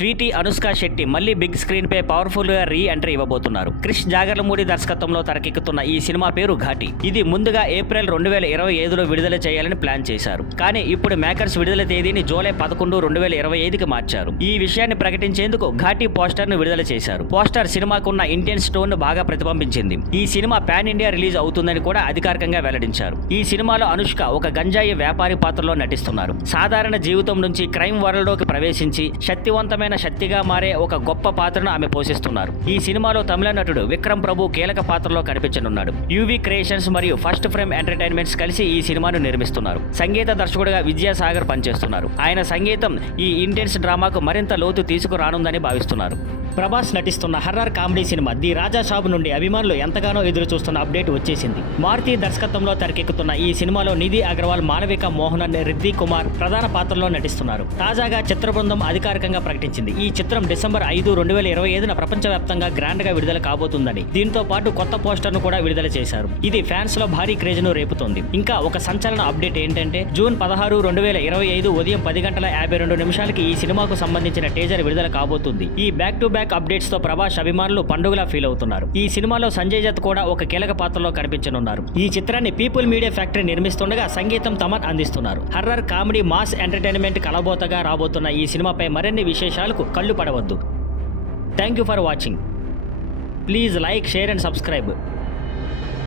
Sweety Anushka Shetty మళ్ళీ big screen పై powerful గా re entry ఇవ్వబోతున్నారు. క్రిష్ జాగర్లమూడి దర్శకత్వంలో తెరకెక్కుతున్న ఈ సినిమా పేరు ఘాటి. ఇది ముందుగా ఏప్రిల్ 2025లో విడుదల చేయాలని ప్లాన్ చేశారు. కానీ ఇప్పుడు మేకర్స్ విడుదల తేదీని జూలై 11, 2025కి మార్చారు. ఈ విషయాన్ని ప్రకటించేందుకు ఘాటి పోస్టర్ ను విడుదల చేశారు. పోస్టర్ సినిమాకున్న ఇంటెన్స్ టోన్ ను బాగా ప్రతిబింబించింది. ఈ సినిమా పాన్ ఇండియా రిలీజ్ అవుతుందని కూడా అధికారికంగా వెల్లడించారు. ఈ సినిమాలో అనుష్క ఒక గంజాయి వ్యాపారి పాత్రలో నటిస్తున్నారు. సాధారణ జీవితం నుంచి క్రైమ్ వరల్డ్ లోకి ప్రవేశించి శక్తివంతమైన శక్తిగా మారే ఒక గొప్ప పాత్రను ఆమె పోషిస్తున్నారు. ఈ సినిమాలో తమిళ నటుడు విక్రమ్ ప్రభు కీలక పాత్రలో కనిపించనున్నాడు. యువి క్రియేషన్స్ మరియు ఫస్ట్ ఫ్రేమ్ ఎంటర్టైన్మెంట్స్ కలిసి ఈ సినిమాను నిర్మిస్తున్నారు. సంగీత దర్శకుడిగా విద్యాసాగర్ పనిచేస్తున్నారు. ఆయన సంగీతం ఈ ఇంటెన్స్ డ్రామాకు మరింత లోతు తీసుకురానుందని భావిస్తున్నారు. ప్రభాస్ నటిస్తున్న హర్రర్ కామెడీ సినిమా ది రాజా సాబ్ నుండి అభిమానులు ఎంతగానో ఎదురు చూస్తున్న అప్డేట్ వచ్చేసింది. మారుతి దర్శకత్వంలో తెరకెక్కుతున్న ఈ సినిమాలో నిధి అగర్వాల్, మాళవిక మోహనన్, రిద్ది కుమార్ ప్రధాన పాత్రలో నటిస్తున్నారు. తాజాగా చిత్ర బృందం అధికారికంగా ప్రకటించింది. ఈ చిత్రం డిసెంబర్ 5, 2025న ప్రపంచవ్యాప్తంగా గ్రాండ్ గా విడుదల కాబోతుందని. దీంతో పాటు కొత్త పోస్టర్ ను కూడా విడుదల చేశారు. ఇది ఫ్యాన్స్ లో భారీ క్రేజ్ ను రేపుతోంది. ఇంకా ఒక సంచలన అప్డేట్ ఏంటంటే జూన్ 16, 2025 ఉదయం 10:52 ఈ సినిమాకు సంబంధించిన టీజర్ విడుదల కాబోతుంది. ఈ బ్యాక్ టు బ్యాక్ అప్డేట్స్ తో ప్రభాస్ అభిమానులు పండుగలా ఫీల్ అవుతున్నారు. ఈ సినిమాలో సంజయ్ దత్ కూడా ఒక కీలక పాత్రలో కనిపించనున్నారు. ఈ చిత్రాన్ని పీపుల్ మీడియా ఫ్యాక్టరీ నిర్మిస్తుండగా సంగీతం తమన్ అందిస్తున్నారు. హర్రర్ కామెడీ మాస్ ఎంటర్టైన్మెంట్ కలబోతగా రాబోతున్న ఈ సినిమాపై మరిన్ని విశేషాలకు కళ్ళు పడవద్దు. Thank you for watching. Please like, share and subscribe.